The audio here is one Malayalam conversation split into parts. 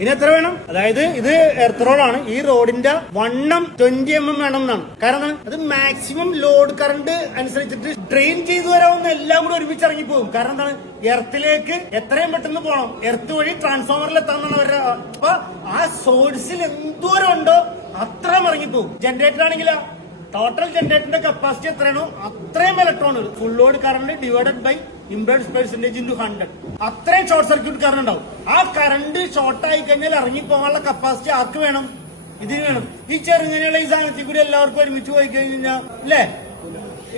ഇനി എത്ര വേണം? അതായത് ഇത് എർത്ത് റോഡാണ്. ഈ റോഡിന്റെ വണ്ണം 20 mm വേണം എന്നാണ്. കാരണം അത് മാക്സിമം ലോഡ് കറണ്ട് അനുസരിച്ചിട്ട് ഡ്രെയിൻ ചെയ്തു വരാവുന്ന എല്ലാം കൂടി ഒരുമിച്ച് ഇറങ്ങിപ്പോകും. കാരണം എന്താണ്, എർത്തിലേക്ക് എത്രയും പെട്ടെന്ന് പോകണം. എർത്ത് വഴി ട്രാൻസ്ഫോമറിൽ എത്താന്നാണ് അവരുടെ. അപ്പൊ ആ സോഴ്സിൽ എന്തോരം ഉണ്ടോ അത്രയും ഇറങ്ങിപ്പോകും. ജനറേറ്റർ ആണെങ്കിലോ ടോട്ടൽ ജനറേറ്ററിന്റെ കപ്പാസിറ്റി എത്രയാണോ അത്രയും ഇലക്ട്രോണുകൾ full load current divided by impedance percentage into 100 അത്രയും ഷോർട്ട് സർക്യൂട്ട് കറണ്ട് ഉണ്ടാവും. ആ കറണ്ട് ഷോർട്ട് ആയി കഴിഞ്ഞാൽ ഇറങ്ങി പോകാനുള്ള കപ്പാസിറ്റി ആർക്ക് വേണം? ഇതിന് വേണം. ഈ ചെറുങ്ങനെയുള്ള ഈ സാധനത്തിൽ കൂടി എല്ലാവർക്കും ഒരുമിച്ച് പോയി കഴിഞ്ഞാൽ അല്ലേ,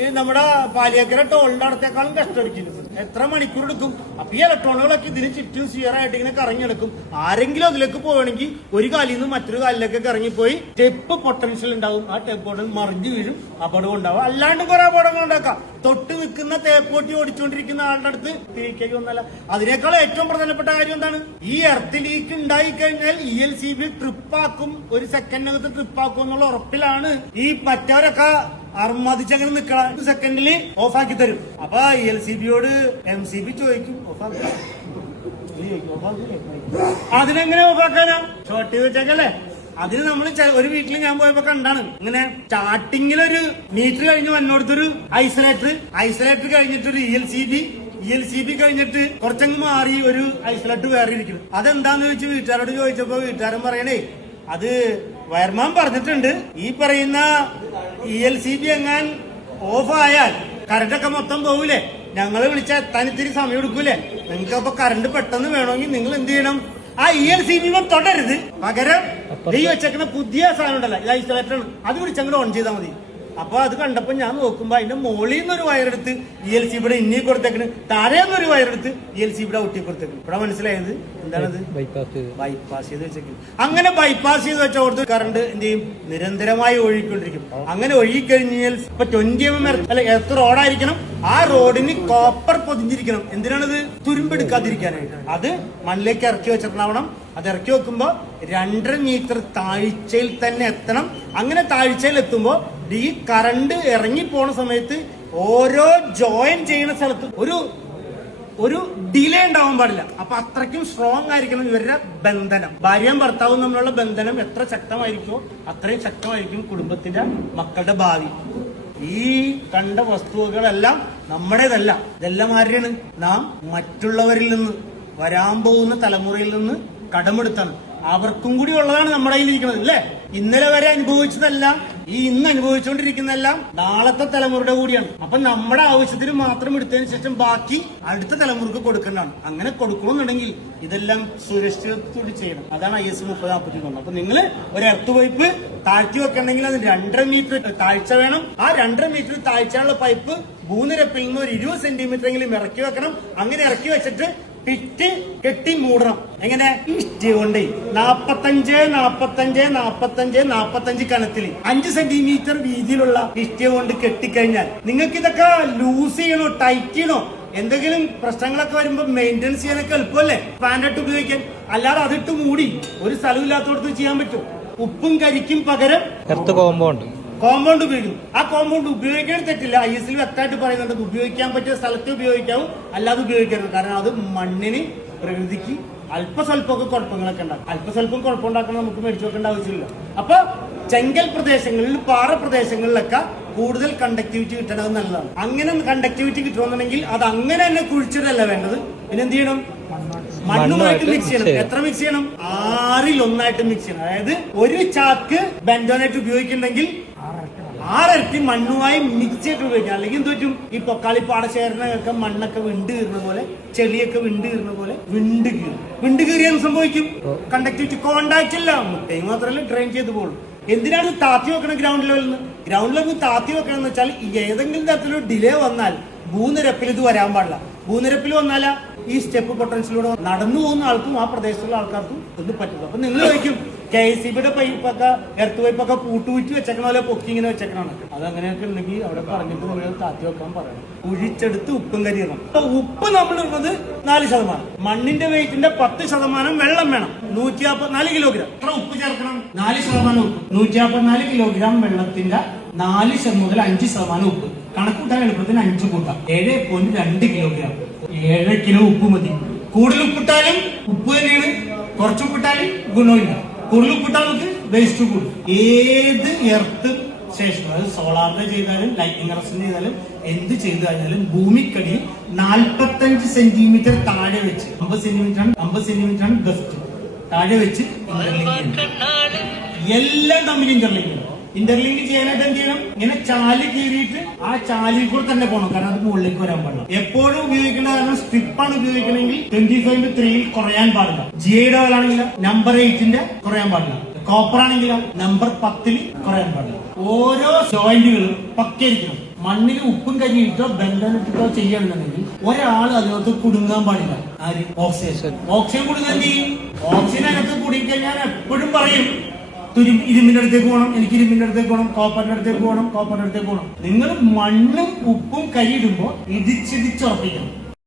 ഈ നമ്മുടെ പാലിയേക്കര ടോളിന്റെ അടുത്തേക്കാളും കഷ്ടടിക്കുന്നത് എത്ര മണിക്കൂർ എടുക്കും. അപ്പൊ ഈ ഇലക്ട്രോണുകളൊക്കെ ഇതിന് ചുറ്റും സിയർ ആയിട്ട് ഇങ്ങനെ കറങ്ങിയെടുക്കും. ആരെങ്കിലും അതിലേക്ക് പോവുകയാണെങ്കിൽ ഒരു കാലിൽ നിന്ന് മറ്റൊരു കാലിലേക്ക് ഇറങ്ങിപ്പോയി ടെപ്പ് പൊട്ടൻഷ്യൽ ഉണ്ടാവും. ആ ടെപ്പ് പൊട്ടൻഷ്യൽ മറിഞ്ഞു വീഴും, അപകടം ഉണ്ടാവും. അല്ലാണ്ട് കുറെ അപകടങ്ങൾ ഉണ്ടാക്കാം. തൊട്ട് നിൽക്കുന്ന തേപ്പോട്ടി ഓടിച്ചുകൊണ്ടിരിക്കുന്ന ആളുടെ അടുത്ത് തിരിക്കേക്ക് വന്നല്ല. അതിനേക്കാൾ ഏറ്റവും പ്രധാനപ്പെട്ട കാര്യം എന്താണ്, ഈ എർത്ത് ലീക്ക് ഉണ്ടായി കഴിഞ്ഞാൽ ELCB ട്രിപ്പാക്കും, ഒരു സെക്കൻഡിനകത്ത് ട്രിപ്പാക്കും എന്നുള്ള ഉറപ്പിലാണ് ഈ മറ്റവരൊക്കെ അർമാദിച്ചങ്ങനെ നിക്കണം. സെക്കൻഡില് ഓഫാക്കി തരും. അപ്പൊ ELCBയോട് MCB ചോദിക്കും ഓഫാക്കി, അതിനെങ്ങനെ ഓഫാക്കാനാ? ഷോർട്ട് ചെയ്ത് വെച്ചേക്കല്ലേ. അതിന് നമ്മൾ ഒരു വീട്ടിൽ ഞാൻ പോയപ്പോ കണ്ടാണ് ഇങ്ങനെ സ്റ്റാർട്ടിങ്ങിലൊരു മീറ്റർ കഴിഞ്ഞ് വന്നോടത്തൊരു ഐസൊലേറ്റർ കഴിഞ്ഞിട്ടൊരു ELCB കഴിഞ്ഞിട്ട് കുറച്ചങ്ങ് മാറി ഒരു ഐസൊലേറ്റർ വേറെ ഇരിക്കുന്നു. അതെന്താന്ന് ചോദിച്ചു വീട്ടുകാരോട് ചോദിച്ചപ്പോ വീട്ടുകാരൻ പറയണേ, അത് വയർമാൻ പറഞ്ഞിട്ടുണ്ട്, ഈ പറയുന്ന ELCB എങ്ങാൻ ഓഫ് ആയാൽ കറണ്ടൊക്കെ മൊത്തം പോകൂലേ, ഞങ്ങള് വിളിച്ചാൽ എത്താൻ ഇത്തിരി സമയം എടുക്കൂലേ, നിങ്ങൾക്ക് അപ്പൊ കറണ്ട് പെട്ടെന്ന് വേണമെങ്കിൽ നിങ്ങൾ എന്ത് ചെയ്യണം, ആ ELCB തൊടരുത്, പകരം ഈ വെച്ചേക്കുന്ന പുതിയ സാധനം ഉണ്ടല്ലോ, ഇത് ഐസൊലേറ്റർ ആണ്, അത് വിളിച്ചങ്ങോട്ട് ഓൺ ചെയ്താൽ മതി. അപ്പൊ അത് കണ്ടപ്പോ ഞാൻ നോക്കുമ്പോ അതിന്റെ മുകളിൽ നിന്നൊരു വയറെടുത്ത് ELCBയുടെ ഇന്നി കൊടുത്തേക്കണ്, താഴെ നിന്നൊരു വയറെടുത്ത് ELCBയുടെ ഔട്ടി കൊടുത്തേക്കണ്. ഇവിടെ മനസ്സിലായത് എന്താണത്? ബൈപ്പാസ് ചെയ്ത് വെച്ചേക്കും. അങ്ങനെ ബൈപ്പാസ് ചെയ്ത് വെച്ച കൊടുത്ത് കറണ്ട് എന്ത് ചെയ്യും, നിരന്തരമായി ഒഴുകിക്കൊണ്ടിരിക്കും. അങ്ങനെ ഒഴുകിക്കഴിഞ്ഞാൽ ഇപ്പൊ 20 mm അല്ലെ എത്ര റോഡായിരിക്കണം, ആ റോഡിന് കോപ്പർ പൊതിഞ്ഞിരിക്കണം. എന്തിനാണത്? തുരുമ്പെടുക്കാതിരിക്കാനായിട്ട്. അത് മണ്ണിലേക്ക് ഇറക്കി വെച്ചിട്ടുണ്ടാവണം. അത് ഇറക്കി വെക്കുമ്പോ 2.5 മീറ്റർ താഴ്ചയിൽ തന്നെ എത്തണം. അങ്ങനെ താഴ്ചയിൽ എത്തുമ്പോ ഈ കറണ്ട് ഇറങ്ങി പോണ സമയത്ത് ഓരോ ജോയിൻ ചെയ്യുന്ന സ്ഥലത്ത് ഒരു ഡിലേ ഉണ്ടാവാൻ പാടില്ല. അപ്പൊ അത്രയ്ക്കും സ്ട്രോങ് ആയിരിക്കണം ഇവരുടെ ബന്ധനം. ഭാര്യയും ഭർത്താവും തമ്മിലുള്ള ബന്ധനം എത്ര ശക്തമായിരിക്കുമോ അത്രയും ശക്തമായിരിക്കും കുടുംബത്തിന്റെ മക്കളുടെ ഭാവി. ഈ കണ്ട വസ്തുക്കളെല്ലാം നമ്മുടേതല്ല. ഇതെല്ലാം ആരെയാണ്? നാം മറ്റുള്ളവരിൽ നിന്ന്, വരാൻ പോകുന്ന തലമുറയിൽ നിന്ന് കടമെടുത്താണ്. അവർക്കും കൂടി ഉള്ളതാണ് നമ്മുടെ കയ്യിലിരിക്കുന്നത് അല്ലേ. ഇന്നലെ വരെ അനുഭവിച്ചതെല്ലാം, ഈ ഇന്ന് അനുഭവിച്ചുകൊണ്ടിരിക്കുന്നതെല്ലാം നാളത്തെ തലമുറയുടെ കൂടിയാണ്. അപ്പൊ നമ്മുടെ ആവശ്യത്തിന് മാത്രം എടുത്തതിന് ശേഷം ബാക്കി അടുത്ത തലമുറക്ക് കൊടുക്കേണ്ടതാണ്. അങ്ങനെ കൊടുക്കണമെന്നുണ്ടെങ്കിൽ ഇതെല്ലാം സുരക്ഷിതത്തോടെ ചെയ്യണം. അതാണ് IS 3041. അപ്പൊ നിങ്ങൾ ഒരു എർത്ത് പൈപ്പ് താഴ്ത്തി വെക്കണമെങ്കിൽ അത് 2.5 മീറ്റർ താഴ്ച വേണം. ആ 2.5 മീറ്റർ താഴ്ചയുള്ള പൈപ്പ് ഭൂനിരപ്പിൽ നിന്ന് ഒരു 20 സെന്റിമീറ്റർ എങ്കിലും ഇറക്കി വെക്കണം. അങ്ങനെ ഇറക്കി വെച്ചിട്ട് പിറ്റ് കെട്ടി മൂടണം. എങ്ങനെ? ഇഷ്ടി കൊണ്ട് 45 കനത്തിൽ 5 സെന്റിമീറ്റർ വീതിയിലുള്ള ഇഷ്ടി കൊണ്ട് കെട്ടിക്കഴിഞ്ഞാൽ നിങ്ങൾക്ക് ഇതൊക്കെ ലൂസ് ചെയ്യണോ ടൈറ്റ് ചെയ്യണോ എന്തെങ്കിലും പ്രശ്നങ്ങളൊക്കെ വരുമ്പോ മെയിൻ്റെനൻസ് ചെയ്യാനൊക്കെ എളുപ്പമല്ലേ, പാൻറ്റിട്ട് ഉപയോഗിക്കാൻ. അല്ലാതെ അതിട്ട് മൂടി ഒരു സ്ഥലമില്ലാത്തടത്ത് ചെയ്യാൻ പറ്റും. ഉപ്പും കരിക്കും പകരം കോമ്പൗണ്ട് ഉപയോഗിക്കും. ആ കോമ്പൗണ്ട് ഉപയോഗിക്കാൻ തെറ്റില്ല. IS വ്യക്തമായിട്ട് പറയുന്നുണ്ട് ഉപയോഗിക്കാൻ പറ്റിയ സ്ഥലത്ത് ഉപയോഗിക്കാവും, അല്ലാതെ ഉപയോഗിക്കരുത്. കാരണം അത് മണ്ണിന്, പ്രകൃതിക്ക് അല്പസ്വല്പമൊക്കെ കുഴപ്പങ്ങളൊക്കെ ഉണ്ടാക്കും. അല്പസ്വല്പം കുഴപ്പമുണ്ടാക്കണം നമുക്ക് മേടിച്ചു വെക്കേണ്ട ആവശ്യമില്ല. അപ്പൊ ചെങ്കൽ പ്രദേശങ്ങളിൽ, പാറ പ്രദേശങ്ങളിലൊക്കെ കൂടുതൽ കണ്ടക്ടിവിറ്റി കിട്ടണത് നല്ലതാണ്. അങ്ങനെ കണ്ടക്ടിവിറ്റി കിട്ടണമെന്നുണ്ടെങ്കിൽ അത് അങ്ങനെ തന്നെ കുഴിച്ചിടല്ല വേണ്ടത്. പിന്നെ എന്ത് ചെയ്യണം? മണ്ണുമായിട്ട് മിക്സ് ചെയ്യണം. എത്ര മിക്സ് ചെയ്യണം? 1/6 മിക്സ് ചെയ്യണം. അതായത് ഒരു ചാക്ക് ബെൻഡോനൈറ്റ് ഉപയോഗിക്കുന്നുണ്ടെങ്കിൽ 6 ഇരട്ടി മണ്ണുമായി മിക്സ് ചെയ്തിട്ട് ഉപയോഗിക്കാം. അല്ലെങ്കിൽ എന്ത് പറ്റും? ഈ പൊക്കാളി പാടശേഖരനൊക്കെ മണ്ണൊക്കെ വിണ്ട് കീറുന്ന പോലെ, ചെളിയൊക്കെ വിണ്ട് കീറുന്ന പോലെ വിണ്ട് കീറിയാൽ സംഭവിക്കും. കണ്ടക്ടിവിറ്റി കോണ്ടാക്ട് ഇല്ല. മുട്ടയും മാത്രമല്ല ഡ്രെയിൻ ചെയ്ത് പോകും. എന്തിനാണ് താത്തി വെക്കണം? ഗ്രൗണ്ട് ലെവലിൽ താത്തി വെക്കണം എന്ന് വെച്ചാൽ ഏതെങ്കിലും തരത്തിലൊരു ഡിലേ വന്നാൽ ഭൂനിരപ്പിൽ ഇത് വരാൻ പാടില്ല. ഭൂനിരപ്പിൽ വന്നാൽ ഈ സ്റ്റെപ്പ് പൊട്ടൻഷ്യലൂടെ നടന്നു പോകുന്ന ആൾക്കും ആ പ്രദേശത്തുള്ള ആൾക്കാർക്കും ഒന്നും പറ്റില്ല. അപ്പൊ നിങ്ങൾ ചോദിക്കും KCBയുടെ പൈപ്പൊക്കെ എർത്ത് പൈപ്പൊക്കെ പൂട്ടുവിറ്റ് വെച്ചേക്കണ പോലെ പൊക്കി ഇങ്ങനെ വെച്ചേക്കണാണ്. അത് അങ്ങനെയൊക്കെ ഉണ്ടെങ്കിൽ അവിടെ പറഞ്ഞിട്ട് നിങ്ങൾ താത്തി വെക്കാൻ പറയണം. കുഴിച്ചെടുത്ത് ഉപ്പും കരിയണം. ഉപ്പ് നമ്മൾ ഇടുന്നത് 4%. മണ്ണിന്റെ വെയിറ്റിന്റെ 10% വെള്ളം വേണം. 144 കിലോഗ്രാം. എത്ര ഉപ്പ് ചേർക്കണം? 4% ഉപ്പ്. 144 കിലോഗ്രാം വെള്ളത്തിന്റെ 4 മുതൽ 5% ഉപ്പ്. കണക്കൂട്ടാൻ എളുപ്പത്തിന് 5 കൂട്ടാം. 7.2 കിലോഗ്രാം. 7 കിലോ ഉപ്പ് മതി. കൂടുതൽ ഉപ്പിട്ടാലും ഉപ്പ് തന്നെയാണ്, കുറച്ച് ഉപ്പിട്ടാൽ ഗുണമില്ല, കൂടുതൽ ഉപ്പിട്ടാൽ നമുക്ക് വേസ്റ്റ് കൂടും. ഏത് എർത്ത് സ്റ്റേഷൻ, അതായത് സോളാറിന്റെ ചെയ്താലും ലൈറ്റിംഗ് അറസ്റ്റിന് ചെയ്താലും എന്ത് ചെയ്തു കഴിഞ്ഞാലും ഭൂമിക്കടിയിൽ 45 സെന്റിമീറ്റർ താഴെ വെച്ച് 50 സെന്റിമീറ്റർ ആണ് ബെസ്റ്റ് താഴെ വെച്ച് ഇന്റർലിങ്ക് ചെയ്യണം. എല്ലാം തമ്മിൽ ഇന്റർലിങ്ക് ചെയ്യാനായിട്ട് എന്ത് ചെയ്യണം? ഇങ്ങനെ ചാലി കീറിയിട്ട് ആ ചാലിൽ കൂടെ തന്നെ പോകണം, കാരണം അത് മുകളിലേക്ക് വരാൻ പാടില്ല. എപ്പോഴും ഉപയോഗിക്കേണ്ട, കാരണം സ്ട്രിപ്പാണ് ഉപയോഗിക്കണമെങ്കിൽ 25/3 കുറയാൻ പാടില്ല. ജിഐയുടെ ആണെങ്കിൽ നമ്പർ 8 കുറയാൻ പാടില്ല. കോപ്പർ ആണെങ്കിൽ നമ്പർ 10 കുറയാൻ പാടില്ല. ഓരോ ജോയിന്റുകളും പക്കയിരിക്കണം. മണ്ണിൽ ഉപ്പും കരിയിട്ടോ ബന്ധനിട്ടോ ചെയ്യണമെന്നുണ്ടെങ്കിൽ ഒരാൾ അതിനകത്ത് കുടുങ്ങാൻ പാടില്ല. ആര്? ഓക്സിജൻ. ഓക്സിജൻ കുടുങ്ങാൻ ചെയ്യും. ഓക്സിജൻ അതിനകത്ത് കുടുങ്ങിക്കഴിഞ്ഞാൽ എപ്പോഴും പറയും ഇരുമ്പിന്റെ അടുത്തേക്ക് പോകണം, എനിക്ക് ഇരുമ്പിന്റെ അടുത്തേക്ക് പോകണം, കോപ്പറിന്റെ അടുത്തേക്ക് പോകണം, കോപ്പറിന്റെ അടുത്തേക്ക് പോകണം. നിങ്ങൾ മണ്ണും ഉപ്പും കരിയിടുമ്പോ ഇടിച്ചിടിച്ചുറപ്പിക്കണം.